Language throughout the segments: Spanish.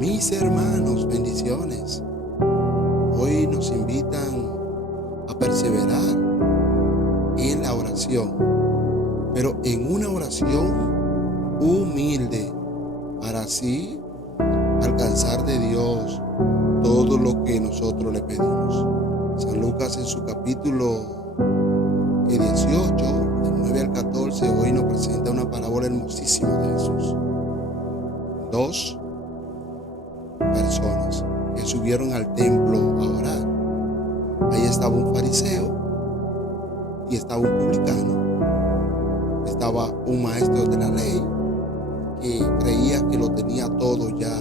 Mis hermanos, bendiciones. Hoy nos invitan a perseverar en la oración, pero en una oración humilde, para así alcanzar de Dios todo lo que nosotros le pedimos. San Lucas en su capítulo 18, del 9 al 14, hoy nos presenta una parábola hermosísima de Jesús. Dos personas que subieron al templo a orar. Ahí estaba un fariseo y estaba un publicano. Estaba un maestro de la ley que creía que lo tenía todo ya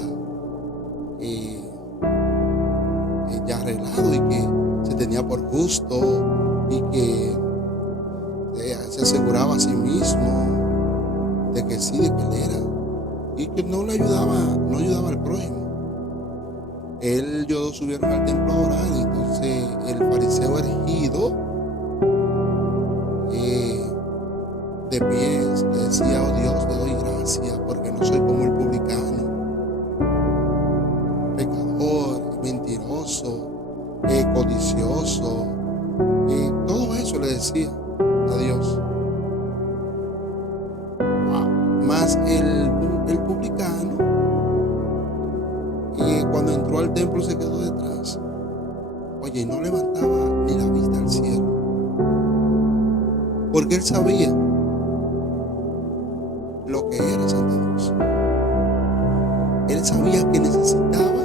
arreglado y que se tenía por justo y que se aseguraba a sí mismo de que sí, de que él era, y que no ayudaba al prójimo. Ellos subieron al templo a orar, y entonces el fariseo erguido de pies le decía: oh Dios, te doy gracias porque no soy como el publicano, pecador, mentiroso, codicioso, todo eso le decía a Dios. Más el publicano, cuando entró al templo, se quedó detrás. Oye, no levantaba ni la vista al cielo, porque él sabía lo que era ante Dios. Él sabía que necesitaba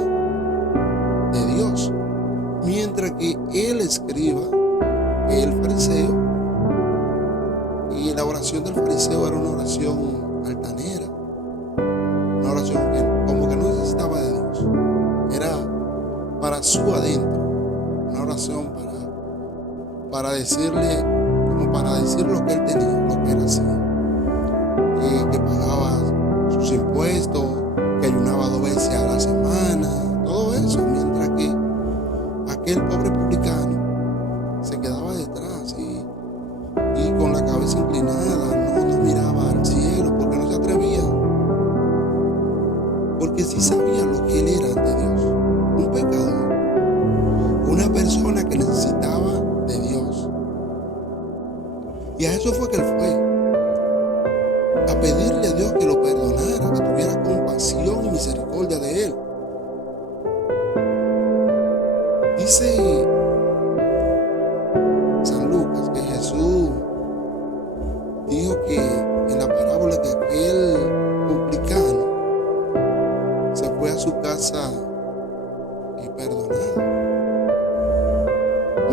de Dios, mientras que el escriba, el fariseo, y la oración del fariseo era una oración altanera, una oración que como que no necesitaba de Dios, era para su adentro, una oración para decirle, como para decir lo que él tenía, lo que él hacía, que pagaba sus impuestos, que ayunaba 2 veces a la semana, todo eso, mientras que aquel pobre publicano se quedaba detrás y con la cabeza inclinada, no miraba al cielo porque no se atrevía, porque sí sabía lo que él era ante Dios, un pecador, una persona que necesitaba de Dios. Y a eso fue que él fue, a pedirle a Dios que lo perdonara, que tuviera compasión y misericordia de él. Dice San Lucas que Jesús dijo que en la parábola que aquel publicano se fue a su casa y perdonado,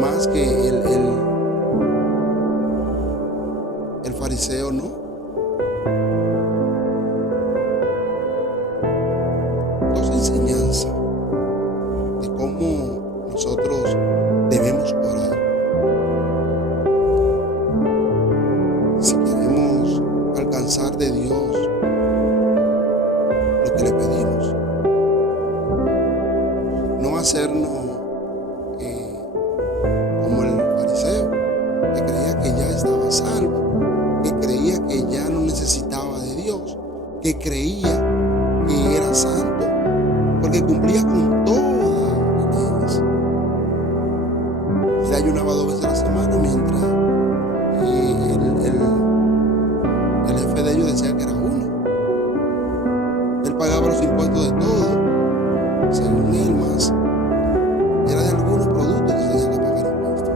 más que el fariseo no. Dos enseñanzas de cómo nosotros debemos orar si queremos alcanzar de Dios lo que le pedimos. No hacernos como el fariseo, que creía que ya estaba salvo, que creía que ya no necesitaba de Dios, que creía que era santo porque cumplía con todas las leyes. Él ayunaba 2 veces a la semana, mientras el jefe de ellos decía que era uno. Él pagaba los impuestos de todo, según él, más era de algunos productos que se tenían que pagar impuestos.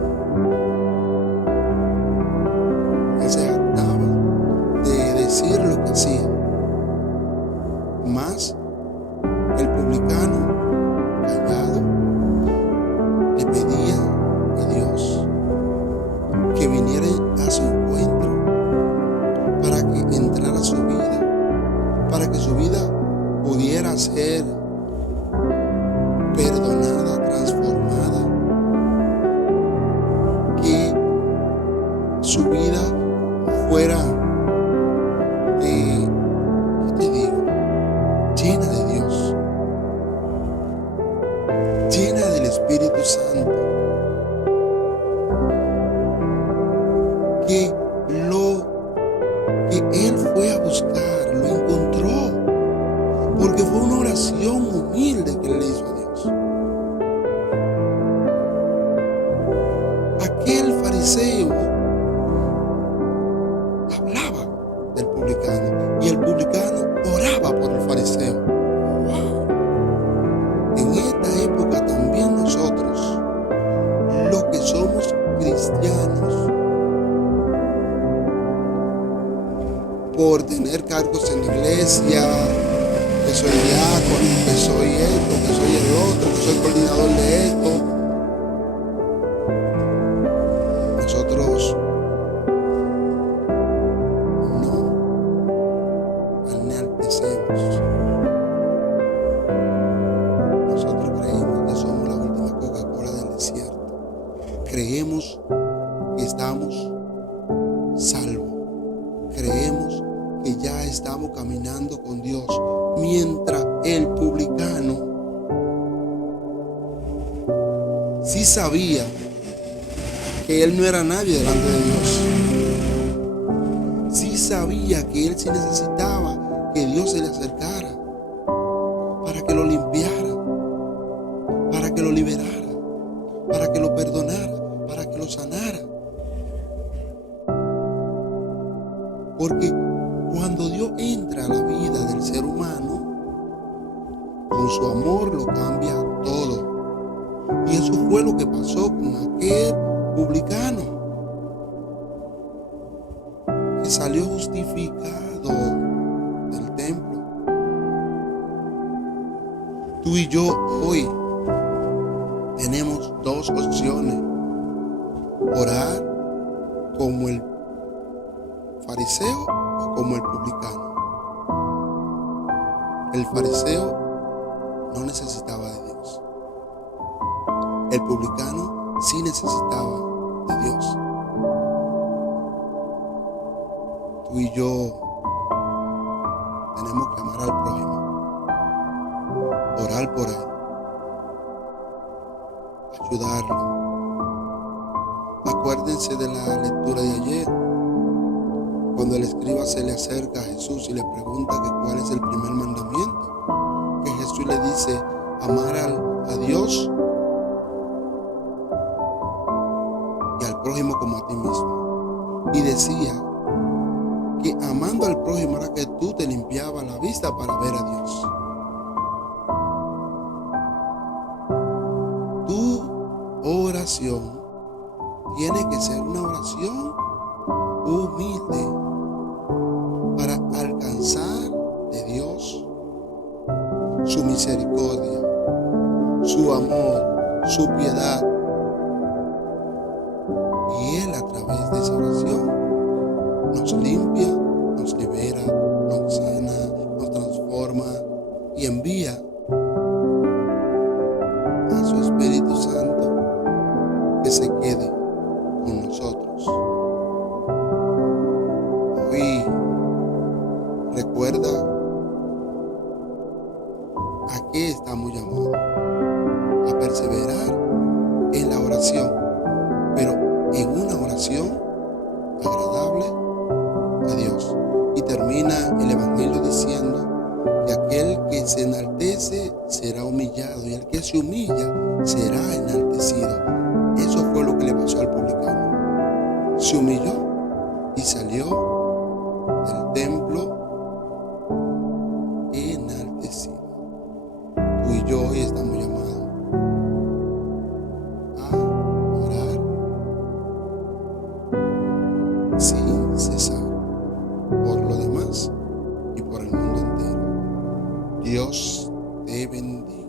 Él se jactaba de decir lo que hacía, más el publicano, callado, le pedía a Dios que viniera a su encuentro para que entrara a su vida, para que su vida pudiera ser perdonada, transformada, que su vida fuera, ¿qué te digo?, llena de Dios, llena del Espíritu Santo, que él fue a buscar, lo encontró, porque fue una oración oración humilde que él le hizo a Dios. Aquel fariseo hablaba del publicano y el publicano oraba por el fariseo. ¡Wow! En esta época también nosotros, los que somos cristianos, por tener cargos en la iglesia, que soy diácono, que soy esto, que soy el otro, que soy coordinador de esto, nosotros no enaltecemos. Nosotros creemos que somos la última Coca-Cola del desierto. Creemos que estamos salvos. Creemos que ya estamos caminando con Dios, mientras el publicano sí sabía que él no era nadie delante de Dios. Sí sabía que él sí necesitaba que Dios se le acercara para que lo limpiara, para que lo liberara, para que lo perdonara, para que lo sanara. Porque cuando Dios entra a la vida del ser humano, con su amor lo cambia todo. Y eso fue lo que pasó con aquel publicano, que salió justificado del templo. Tú y yo hoy tenemos dos opciones: orar como el fariseo o como el publicano. El fariseo no necesitaba de Dios. El publicano sí necesitaba de Dios. Tú y yo tenemos que amar al prójimo, orar por él, ayudarlo. Acuérdense de la lectura de ayer, cuando el escriba se le acerca a Jesús y le pregunta que cuál es el primer mandamiento, que Jesús le dice: amar a Dios y al prójimo como a ti mismo. Y decía que amando al prójimo era que tú te limpiabas la vista para ver a Dios. Tu oración tiene que ser una oración humilde para alcanzar de Dios su misericordia, su amor, su piedad. Y Él, a través de esa oración, nos limpia, nos libera, nos sana, nos transforma y envía a su Espíritu Santo que se quede con nosotros. Hoy recuerda a qué estamos llamados: a perseverar en la oración, pero en una oración agradable a Dios. Y termina el Evangelio diciendo que aquel que se enaltece será humillado y el que se humilla será enaltecido. Eso fue lo que le pasó al publicano. Se humilló y salió del templo enaltecido. Tú y yo hoy estamos llamados a orar sin cesar por lo demás y por el mundo entero. Dios te bendiga.